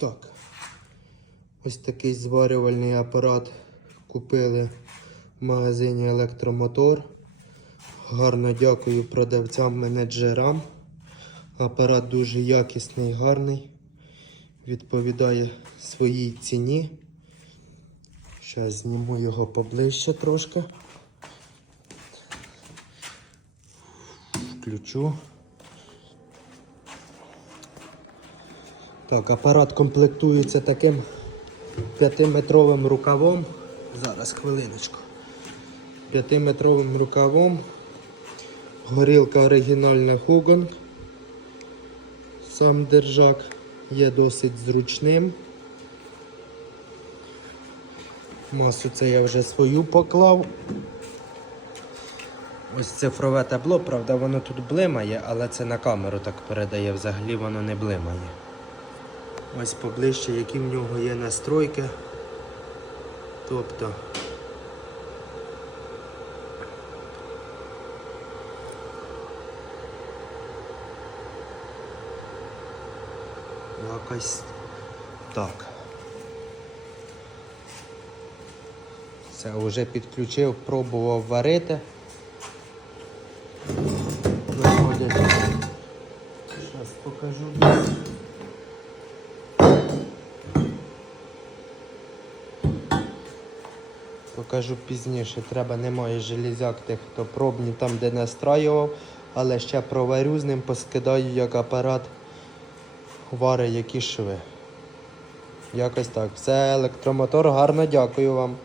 Так. Ось такий зварювальний апарат купили в магазині Електромотор. Гарно дякую продавцям-менеджерам. Апарат дуже якісний, гарний. Відповідає своїй ціні. Зараз зніму його поближче трошки. Включу. Так, апарат комплектується таким 5-метровим рукавом. Зараз хвилиночку. 5-метровим рукавом. Горілка оригінальна Хуган. Сам держак є досить зручним. Масу це я вже свою поклав. Ось цифрове табло, правда, воно тут блимає, але це на камеру так передає, взагалі воно не блимає. Ось поближче, які в нього є настройки. Тобто якось так. Це вже підключив, пробував варити. Виходить. Зараз покажу. Покажу пізніше. Треба немає железяк тих, хто пробні там, де настраював, але ще проварю з ним, поскидаю як апарат вари які шви. Якось так. Все, електромотор, гарно дякую вам.